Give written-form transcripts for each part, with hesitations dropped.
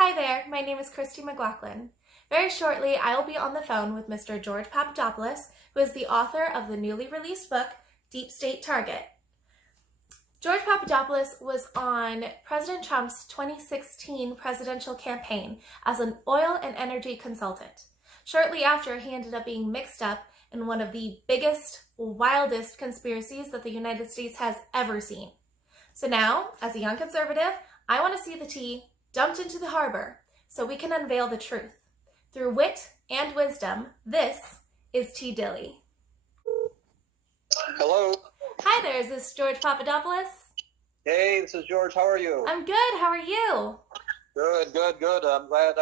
Hi there, my name is Christy McLaughlin. Very shortly, I will be on the phone with Mr. George Papadopoulos, who is the author of the newly released book, Deep State Target. George Papadopoulos was on President Trump's 2016 presidential campaign as an oil and energy consultant. Shortly after, he ended up being mixed up in one of the biggest, wildest conspiracies that the United States has ever seen. So now, as a young conservative, I want to see the tea dumped into the harbor so we can unveil the truth. Through wit and wisdom, this is Dilly. Hello. Hi there, is this George Papadopoulos? Hey, this is George. How are you? I'm good, how are you? Good. I'm glad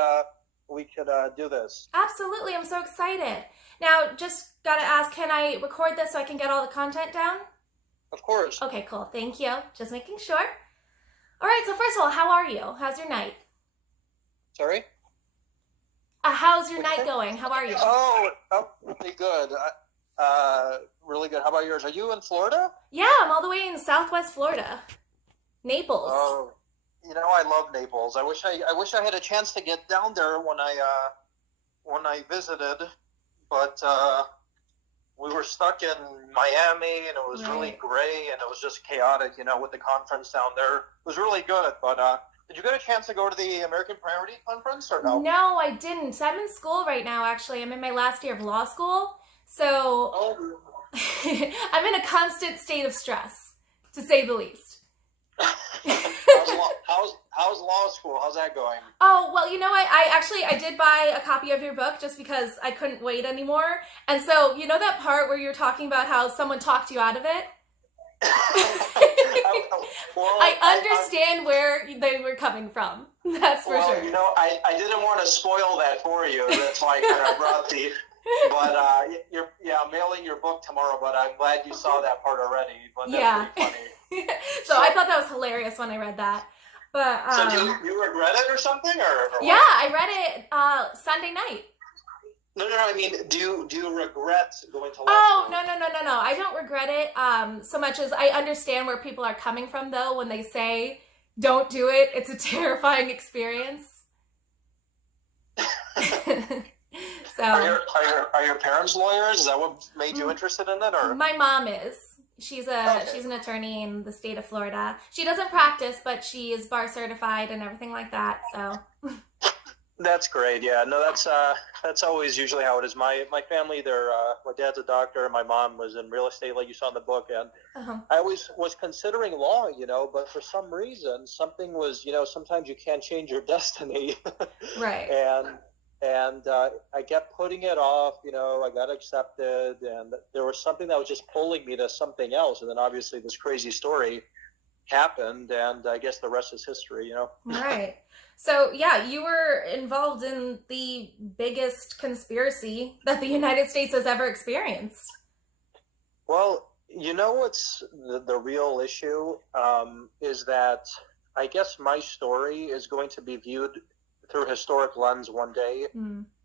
we could do this. Absolutely, I'm so excited. Now, just gotta ask, can I record this so I can get all the content down? Of course. Okay, cool, thank you. Just making sure. All right, so first of all, how are you? How's your night? Sorry? How's your night going? How are you? Oh, pretty good. Really good. How about yours? Are you in Florida? Yeah, I'm all the way in Southwest Florida. Naples. Oh, I love Naples. I wish I had a chance to get down there when I visited, but we were stuck in Miami, and it was really gray, and it was just chaotic, with the conference down there. It was really good, but did you get a chance to go to the American Priority Conference, or no? No, I didn't. I'm in school right now, actually. I'm in my last year of law school, so I'm in a constant state of stress, to say the least. How's law school? How's that going? Oh, well, you know what? I did buy a copy of your book just because I couldn't wait anymore. And so, you know that part where you're talking about how someone talked you out of it? I understand where they were coming from. That's for sure. I didn't want to spoil that for you. That's why I kind of brought the... But I'm mailing your book tomorrow, but I'm glad you saw that part already. But that's pretty funny. So I thought that was hilarious when I read that. But so do you regret it or something, or yeah, I read it Sunday night. No. I mean, do you regret going to law school? No. I don't regret it so much as I understand where people are coming from, though, when they say don't do it. It's a terrifying experience. So are your parents lawyers? Is that what made you interested in it, or? My mom is. She's an attorney in the state of Florida. She doesn't practice, but she is bar certified and everything like that. So that's great. Yeah, no, that's always usually how it is. My family, my dad's a doctor. My mom was in real estate, like you saw in the book, and I always was considering law, but for some reason, something was, sometimes you can't change your destiny, right? And I kept putting it off, I got accepted, and there was something that was just pulling me to something else. And then obviously this crazy story happened, and I guess the rest is history, Right. So, yeah, you were involved in the biggest conspiracy that the United States has ever experienced. Well, what's the real issue is that I guess my story is going to be viewed through a historic lens one day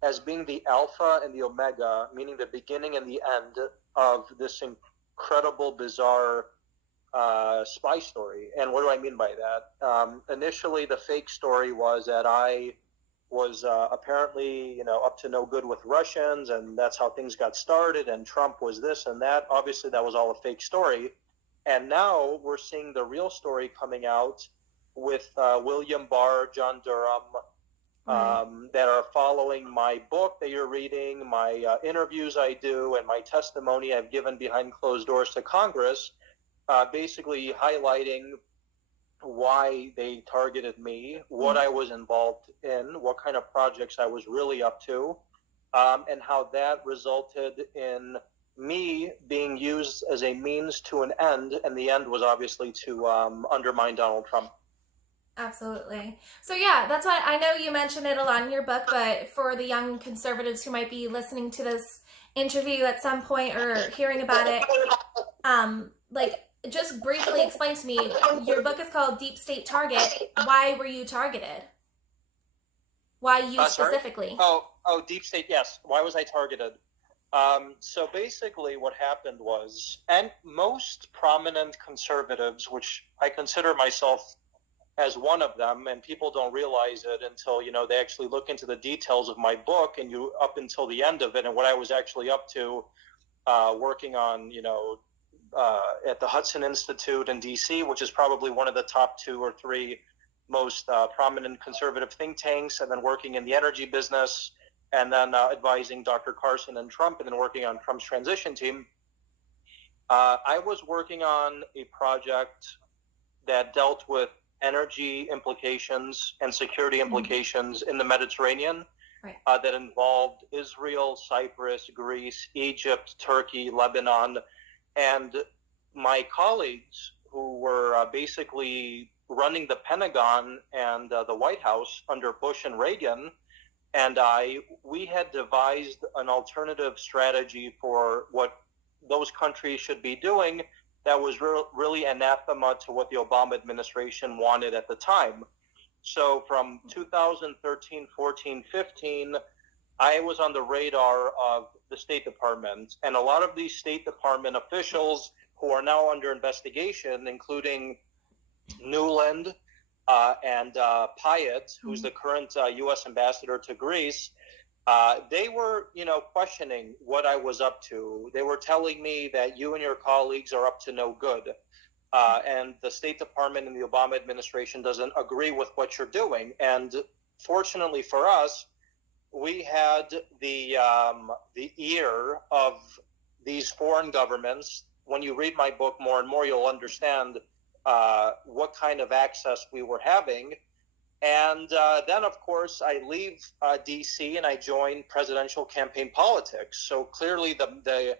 as being the alpha and the omega, meaning the beginning and the end of this incredible, bizarre spy story. And what do I mean by that? Initially, the fake story was that I was apparently, up to no good with Russians, and that's how things got started, and Trump was this and that. Obviously, that was all a fake story. And now we're seeing the real story coming out with William Barr, John Durham, that are following my book that you're reading, my interviews I do, and my testimony I've given behind closed doors to Congress, basically highlighting why they targeted me, what I was involved in, what kind of projects I was really up to, and how that resulted in me being used as a means to an end, and the end was obviously to undermine Donald Trump. Absolutely. So yeah, that's why I know you mentioned it a lot in your book, but for the young conservatives who might be listening to this interview at some point or hearing about it, just briefly explain to me, your book is called Deep State Target. Why were you targeted? Why you specifically? Oh, Deep State, yes. Why was I targeted? So basically what happened was, and most prominent conservatives, which I consider myself as one of them, and people don't realize it until, you know, they actually look into the details of my book and you up until the end of it and what I was actually up to, working on, you know, at the Hudson Institute in DC, which is probably one of the top 2 or 3 most prominent conservative think tanks, and then working in the energy business, and then advising Dr. Carson and Trump, and then working on Trump's transition team. I was working on a project that dealt with energy implications and security implications in the Mediterranean, right. That involved Israel, Cyprus, Greece, Egypt, Turkey, Lebanon, and my colleagues who were basically running the Pentagon and the White House under Bush and Reagan, and we had devised an alternative strategy for what those countries should be doing that was really anathema to what the Obama administration wanted at the time. So from 2013, 14, 15, I was on the radar of the State Department, and a lot of these State Department officials who are now under investigation, including Newland and Pyatt, who's the current U.S. ambassador to Greece, they were, you know, questioning what I was up to. They were telling me that you and your colleagues are up to no good, and the State Department and the Obama administration doesn't agree with what you're doing. And fortunately for us, we had the ear of these foreign governments. When you read my book more and more, you'll understand what kind of access we were having. And then, of course, I leave D.C. and I join presidential campaign politics. So clearly, the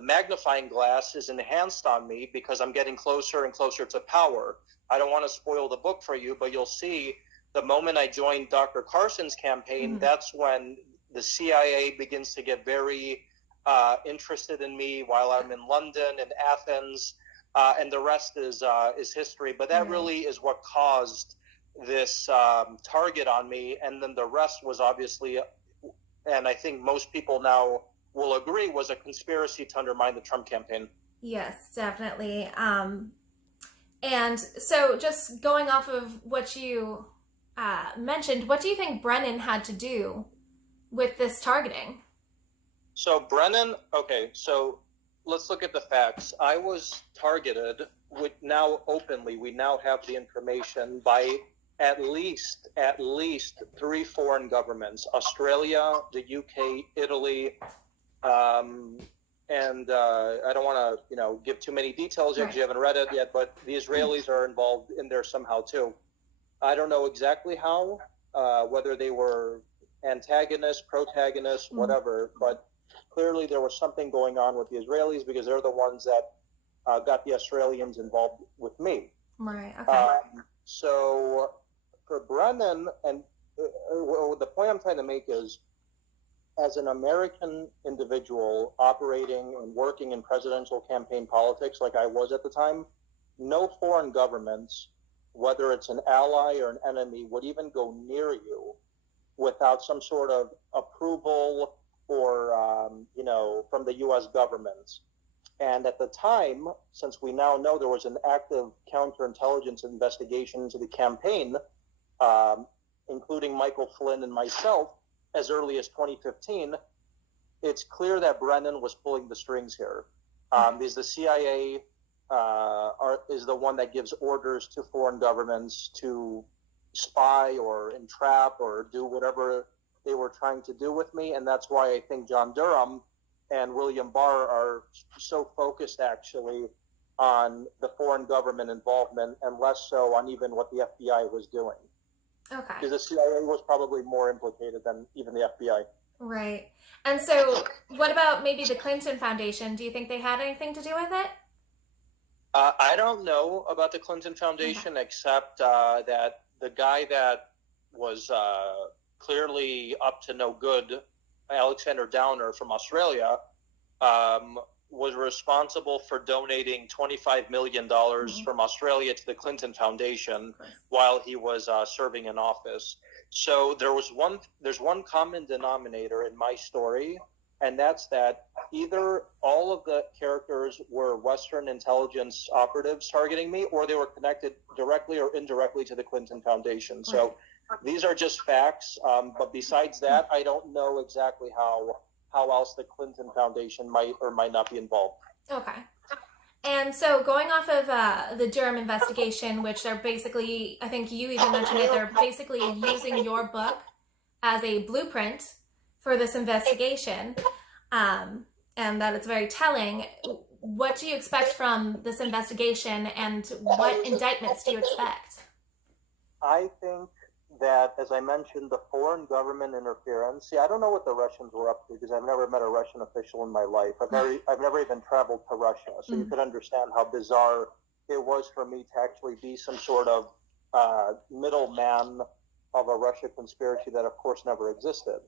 magnifying glass is enhanced on me because I'm getting closer and closer to power. I don't want to spoil the book for you, but you'll see the moment I joined Dr. Carson's campaign, that's when the CIA begins to get very interested in me while I'm in London and Athens. And the rest is history. But that really is what caused this target on me. And then the rest was obviously, and I think most people now will agree, was a conspiracy to undermine the Trump campaign. Yes, definitely. And so just going off of what you mentioned, what do you think Brennan had to do with this targeting? So Brennan, okay, so let's look at the facts. I was targeted with now openly, we now have the information, by at least 3 foreign governments: Australia, the UK, Italy, and I don't want to, give too many details yet because you haven't read it yet, but the Israelis are involved in there somehow too. I don't know exactly how, whether they were antagonists, protagonists, whatever, but clearly there was something going on with the Israelis because they're the ones that got the Australians involved with me. Right, okay. So for Brennan, and the point I'm trying to make is, as an American individual operating and working in presidential campaign politics like I was at the time, no foreign governments, whether it's an ally or an enemy, would even go near you without some sort of approval or, from the U.S. government. And at the time, since we now know there was an active counterintelligence investigation into the campaign, including Michael Flynn and myself, as early as 2015, it's clear that Brennan was pulling the strings here. Because the CIA is the one that gives orders to foreign governments to spy or entrap or do whatever they were trying to do with me. And that's why I think John Durham and William Barr are so focused actually on the foreign government involvement and less so on even what the FBI was doing. Okay. Because the CIA was probably more implicated than even the FBI. Right. And so what about maybe the Clinton Foundation? Do you think they had anything to do with it? I don't know about the Clinton Foundation, except that the guy that was clearly up to no good, Alexander Downer from Australia, was responsible for donating $25 million from Australia to the Clinton Foundation while he was serving in office. So there's one common denominator in my story, and that's that either all of the characters were Western intelligence operatives targeting me, or they were connected directly or indirectly to the Clinton Foundation. So these are just facts. But besides that, I don't know exactly how else the Clinton Foundation might or might not be involved. Okay. And so going off of the Durham investigation, which they're basically, I think you even mentioned it, they're basically using your book as a blueprint for this investigation, and that it's very telling. What do you expect from this investigation, and what indictments do you expect? I think that, as I mentioned, the foreign government interference. See, I don't know what the Russians were up to because I've never met a Russian official in my life. I've never even traveled to Russia, so you can understand how bizarre it was for me to actually be some sort of middleman of a Russia conspiracy that, of course, never existed.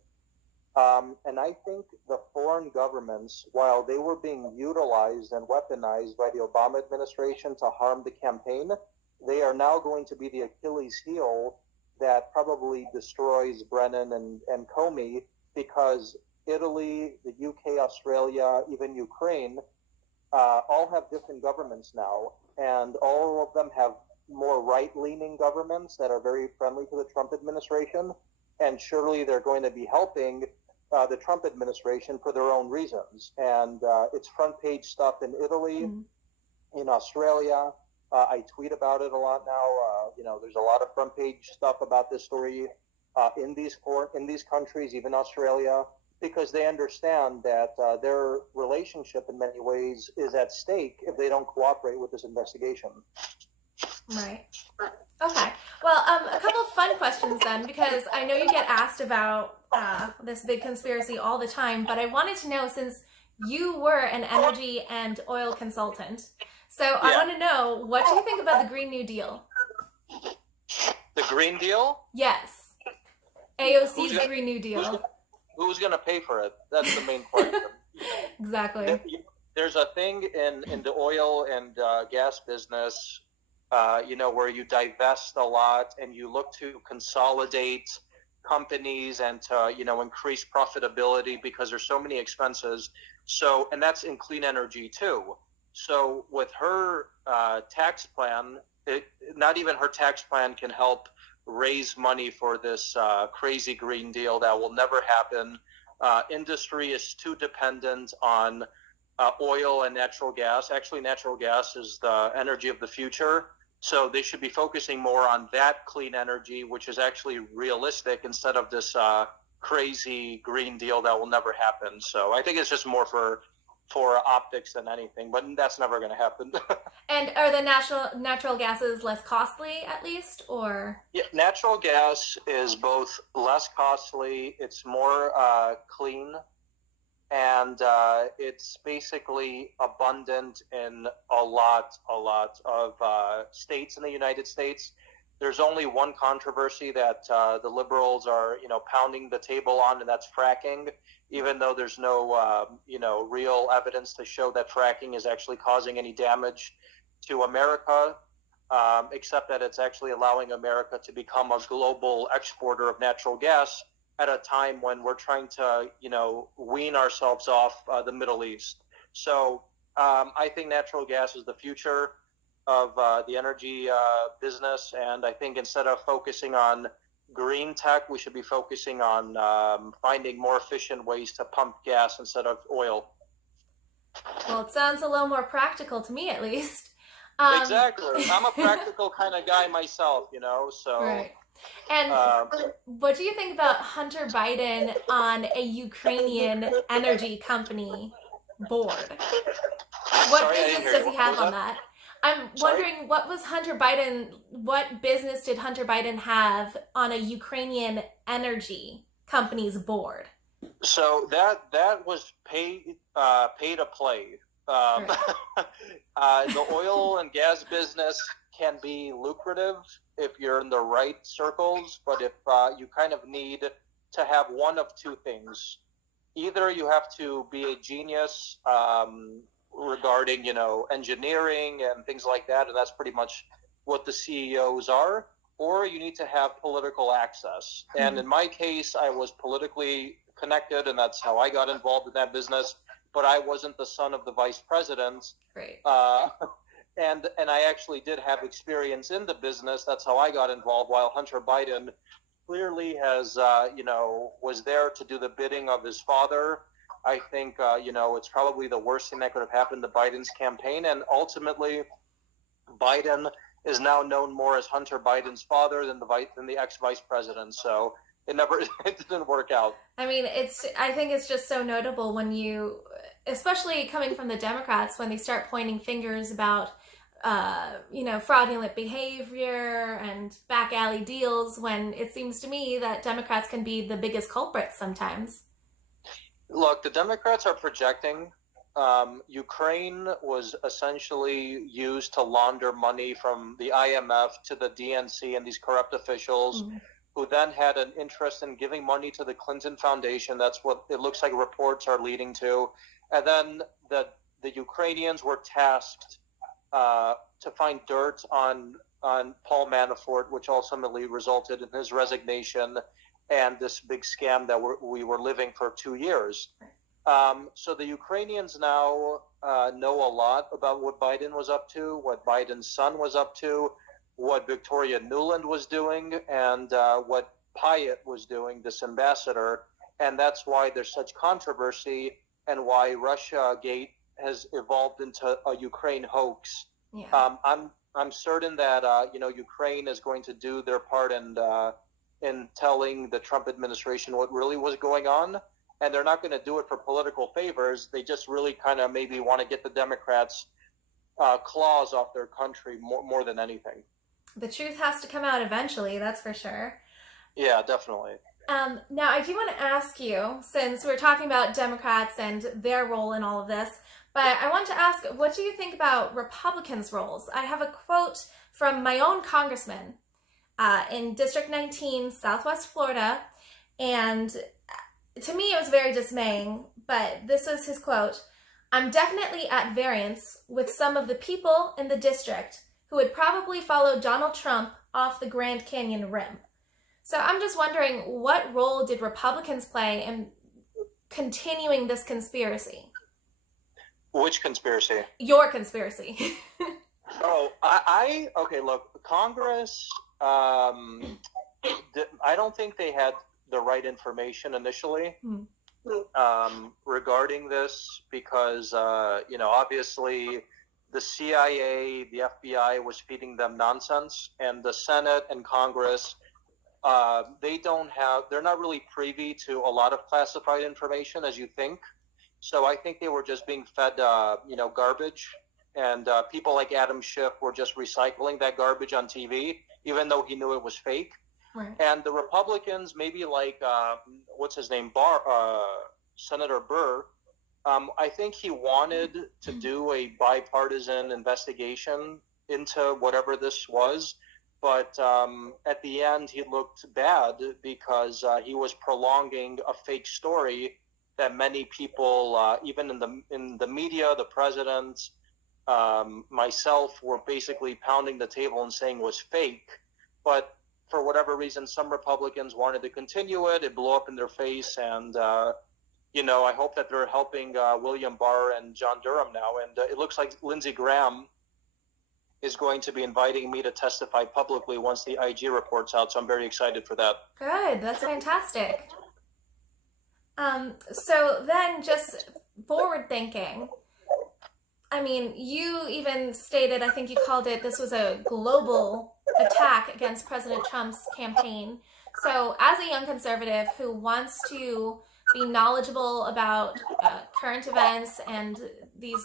And I think the foreign governments, while they were being utilized and weaponized by the Obama administration to harm the campaign, they are now going to be the Achilles heel that probably destroys Brennan and Comey, because Italy, the UK, Australia, even Ukraine, all have different governments now, and all of them have more right-leaning governments that are very friendly to the Trump administration, and surely they're going to be helping the Trump administration for their own reasons. And it's front-page stuff in Italy, in Australia. I tweet about it a lot now. There's a lot of front page stuff about this story in these countries, even Australia, because they understand that their relationship in many ways is at stake if they don't cooperate with this investigation. Right. Okay. Well, a couple of fun questions then, because I know you get asked about this big conspiracy all the time, but I wanted to know, since you were an energy and oil consultant, so I want to know, what do you think about the Green New Deal? The Green Deal? Yes. AOC's Green New Deal. Who's going to pay for it? That's the main question. Exactly. There's a thing in the oil and gas business, where you divest a lot and you look to consolidate companies and to, increase profitability because there's so many expenses. So, and that's in clean energy too. So with her tax plan, not even her tax plan can help raise money for this crazy Green Deal that will never happen. Industry is too dependent on oil and natural gas. Actually, natural gas is the energy of the future. So they should be focusing more on that clean energy, which is actually realistic, instead of this crazy Green Deal that will never happen. So I think it's just more for optics than anything, but that's never going to happen. And are the natural gases less costly, at least, or? Yeah, natural gas is both less costly, it's more clean, and it's basically abundant in a lot of states in the United States. There's only one controversy that the liberals are, pounding the table on, and that's fracking, even though there's no, real evidence to show that fracking is actually causing any damage to America, except that it's actually allowing America to become a global exporter of natural gas at a time when we're trying to, wean ourselves off the Middle East. So I think natural gas is the future of the energy business, and I think instead of focusing on green tech, we should be focusing on finding more efficient ways to pump gas instead of oil. Well, it sounds a little more practical to me, at least. Exactly. I'm a practical kind of guy myself, so. Right. And what do you think about Hunter Biden on a Ukrainian energy company board? What business does he have on that? I'm wondering, what business did Hunter Biden have on a Ukrainian energy company's board? So that was pay to play. Right. The oil and gas business can be lucrative if you're in the right circles, but if you kind of need to have one of two things. Either you have to be a genius regarding, engineering and things like that, and that's pretty much what the CEOs are, or you need to have political access. And in my case, I was politically connected, and that's how I got involved in that business. But I wasn't the son of the vice president. Right. And I actually did have experience in the business. That's how I got involved, while Hunter Biden clearly has, was there to do the bidding of his father. I think, it's probably the worst thing that could have happened to Biden's campaign. And ultimately, Biden is now known more as Hunter Biden's father than the ex-vice president. So it didn't work out. I mean, I think it's just so notable when especially coming from the Democrats, when they start pointing fingers about, fraudulent behavior and back alley deals, when it seems to me that Democrats can be the biggest culprits sometimes. Look, the Democrats are projecting. Ukraine was essentially used to launder money from the IMF to the DNC and these corrupt officials who then had an interest in giving money to the Clinton Foundation. That's what it looks like reports are leading to. And then the Ukrainians were tasked to find dirt on Paul Manafort, which ultimately resulted in his resignation and this big scam that we were living for 2 years. So the Ukrainians now know a lot about what Biden was up to, what Biden's son was up to, what Victoria Nuland was doing, and what Pyatt was doing, this ambassador. And that's why there's such controversy and why Russia Gate has evolved into a Ukraine hoax. Yeah. I'm certain that Ukraine is going to do their part in telling the Trump administration what really was going on, and they're not going to do it for political favors. They just really kind of maybe want to get the Democrats' claws off their country more than anything. The truth has to come out eventually, that's for sure. Yeah, definitely. Now, I do want to ask you, since we're talking about Democrats and their role in all of this, but I want to ask, what do you think about Republicans' roles? I have a quote from my own congressman in District 19, Southwest Florida, and to me it was very dismaying, but this is his quote: "I'm definitely at variance with some of the people in the district who would probably follow Donald Trump off the Grand Canyon rim." So I'm just wondering, what role did Republicans play in continuing this conspiracy? Which conspiracy? Your conspiracy. Okay, look, Congress, I don't think they had the right information initially regarding this because, obviously the CIA, the FBI was feeding them nonsense, and the Senate and Congress, they're not really privy to a lot of classified information as you think. So I think they were just being fed, garbage, and people like Adam Schiff were just recycling that garbage on TV, even though he knew it was fake. Right. And the Republicans, maybe like, what's his name, Senator Burr, I think he wanted to do a bipartisan investigation into whatever this was. But at the end, he looked bad because he was prolonging a fake story that many people, even in the media, the president, myself, were basically pounding the table and saying was fake. But for whatever reason, some Republicans wanted to continue it. It blew up in their face, and I hope that they're helping William Barr and John Durham now. And it looks like Lindsey Graham is going to be inviting me to testify publicly once the IG report's out, so I'm very excited for that. Good, that's fantastic. So then, just forward thinking, I mean, you even stated, I think you called it, this was a global attack against President Trump's campaign. So as a young conservative who wants to be knowledgeable about current events and these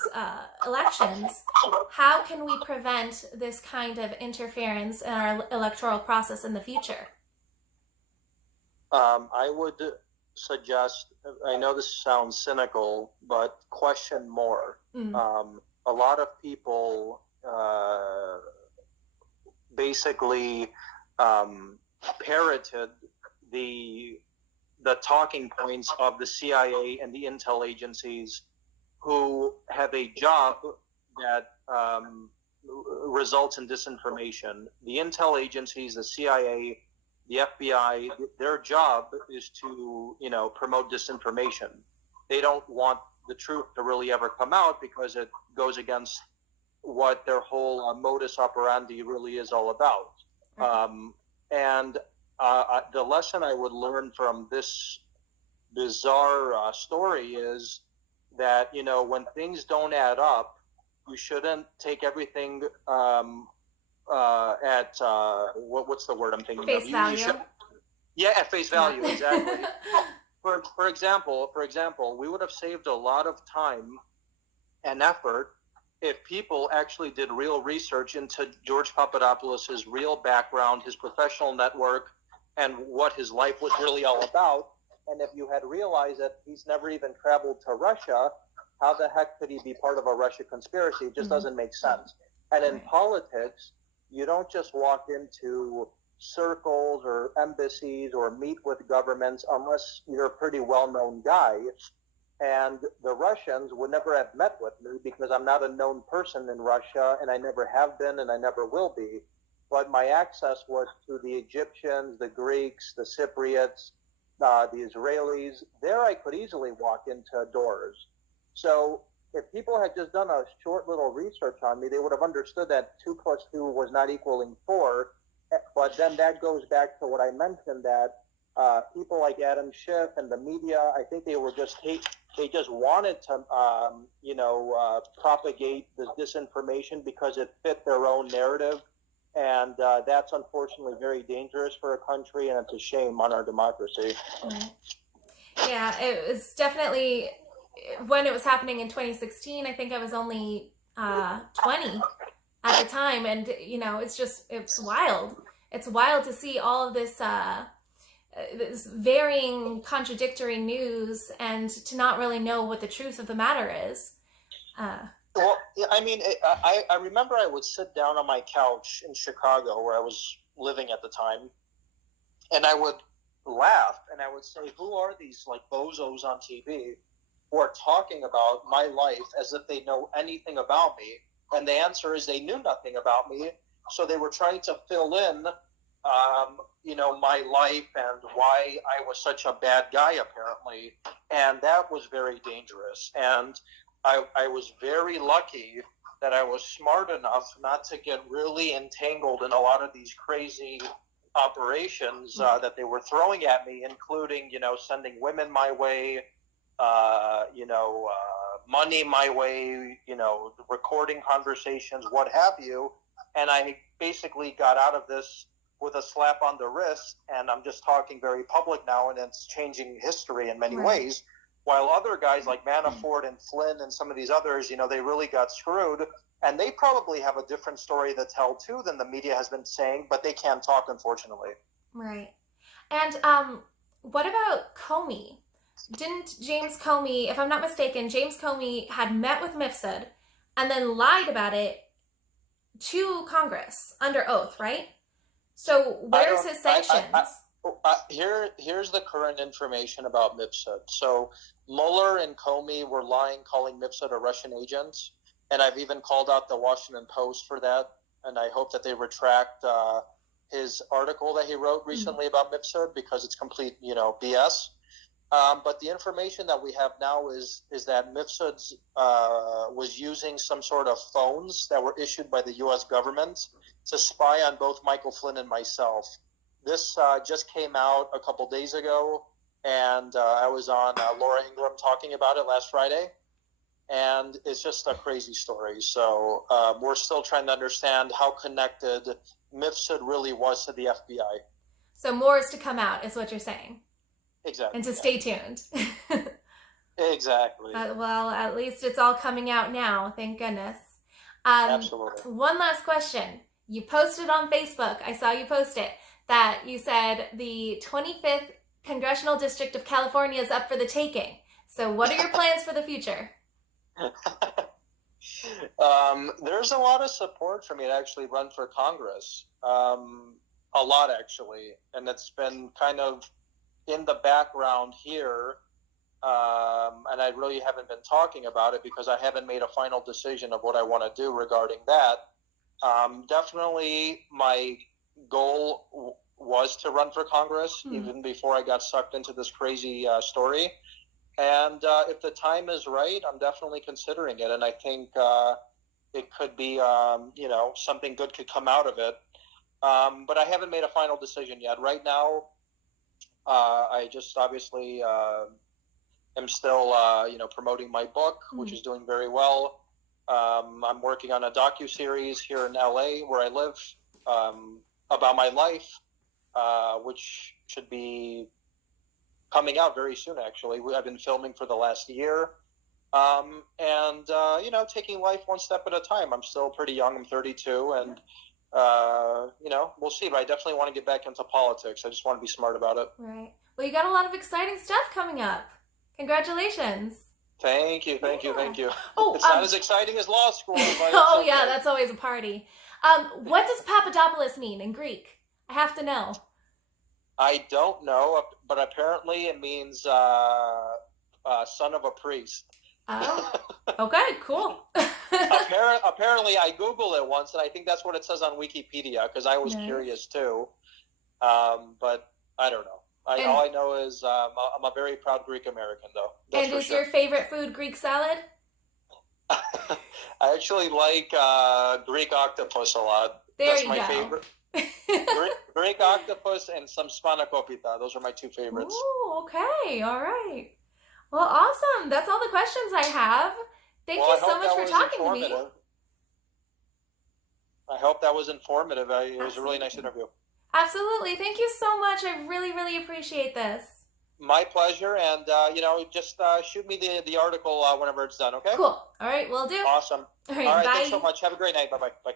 elections, how can we prevent this kind of interference in our electoral process in the future? I would suggest, I know this sounds cynical, but question more. A lot of people basically parroted the talking points of the CIA and the intel agencies who have a job that results in disinformation. The intel agencies, the CIA, the FBI, their job is to, promote disinformation. They don't want the truth to really ever come out because it goes against what their whole modus operandi really is all about. And the lesson I would learn from this bizarre story is that, when things don't add up, you shouldn't take everything at what's the word I'm thinking face of? Value. At face value, exactly. For example, we would have saved a lot of time and effort if people actually did real research into George Papadopoulos' real background, his professional network, and what his life was really all about. And if you had realized that he's never even traveled to Russia, how the heck could he be part of a Russia conspiracy? It just doesn't make sense. And in politics, you don't just walk into circles or embassies or meet with governments unless you're a pretty well-known guy. And the Russians would never have met with me because I'm not a known person in Russia, and I never have been, and I never will be. But my access was to the Egyptians, the Greeks, the Cypriots, the Israelis. There I could easily walk into doors. So if people had just done a short little research on me, they would have understood that 2 + 2 was not equaling 4. But then that goes back to what I mentioned, that people like Adam Schiff and the media, I think they just wanted to, propagate this disinformation because it fit their own narrative. And that's unfortunately very dangerous for a country, and it's a shame on our democracy. Right. Yeah, it was definitely, when it was happening in 2016, I think I was only 20 at the time. And, it's wild. It's wild to see all of this, this varying, contradictory news and to not really know what the truth of the matter is. Well, I mean, I remember I would sit down on my couch in Chicago where I was living at the time, and I would laugh and I would say, who are these bozos on TV who are talking about my life as if they know anything about me? And the answer is they knew nothing about me. So they were trying to fill in, my life and why I was such a bad guy, apparently. And that was very dangerous. And I was very lucky that I was smart enough not to get really entangled in a lot of these crazy operations that they were throwing at me, including, sending women my way, money my way, recording conversations, what have you. And I basically got out of this with a slap on the wrist, and I'm just talking very public now, and it's changing history in many ways. While other guys like Manafort and Flynn and some of these others, they really got screwed, and they probably have a different story to tell too than the media has been saying, but they can't talk, unfortunately. Right. And what about Comey? Didn't James Comey, if I'm not mistaken, James Comey had met with Mifsud and then lied about it to Congress under oath, right? So where's his sanctions? Here's the current information about Mifsud. So Mueller and Comey were lying, calling Mifsud a Russian agent, and I've even called out the Washington Post for that, and I hope that they retract his article that he wrote recently about Mifsud because it's complete, BS. But the information that we have now is that Mifsud was using some sort of phones that were issued by the U.S. government to spy on both Michael Flynn and myself. This just came out a couple days ago, and I was on Laura Ingraham talking about it last Friday, and it's just a crazy story. So we're still trying to understand how connected Mifsud really was to the FBI. So more is to come out, is what you're saying. Exactly. And to stay tuned. Exactly. Well, at least it's all coming out now. Thank goodness. Absolutely. One last question. You posted on Facebook, I saw you post it, that you said the 25th Congressional District of California is up for the taking. So what are your plans for the future? There's a lot of support for me to actually run for Congress. A lot, actually. And it's been kind of in the background here, and I really haven't been talking about it because I haven't made a final decision of what I want to do regarding that. Definitely my goal was to run for Congress, even before I got sucked into this crazy story. And if the time is right, I'm definitely considering it. And I think it could be, something good could come out of it. But I haven't made a final decision yet. Right now, I just obviously am still, promoting my book, which is doing very well. I'm working on a docuseries here in LA where I live about my life, which should be coming out very soon, actually. I've been filming for the last year. Taking life one step at a time. I'm still pretty young. I'm 32, and we'll see. But I definitely want to get back into politics. I just want to be smart about it. Right. Well, you got a lot of exciting stuff coming up. Congratulations. Thank you. Oh, it's not as exciting as law school. But oh, yeah, that's always a party. What does Papadopoulos mean in Greek? I have to know. I don't know, but apparently it means son of a priest. Oh, okay, cool. Apparently, I Googled it once, and I think that's what it says on Wikipedia, because I was curious too. But I don't know. All I know is I'm a very proud Greek American, though. And is your favorite food Greek salad? I actually like Greek octopus a lot. That's my favorite. Greek octopus and some spanakopita. Those are my two favorites. Oh, okay. All right. Well, awesome. That's all the questions I have. Thank you so much for talking to me. I hope that was informative. It was a really nice interview. Absolutely. Thank you so much. I really, really appreciate this. My pleasure. And, just shoot me the article whenever it's done, okay? Cool. All right, will do. Awesome. All right, bye. Thanks so much. Have a great night. Bye-bye. Bye.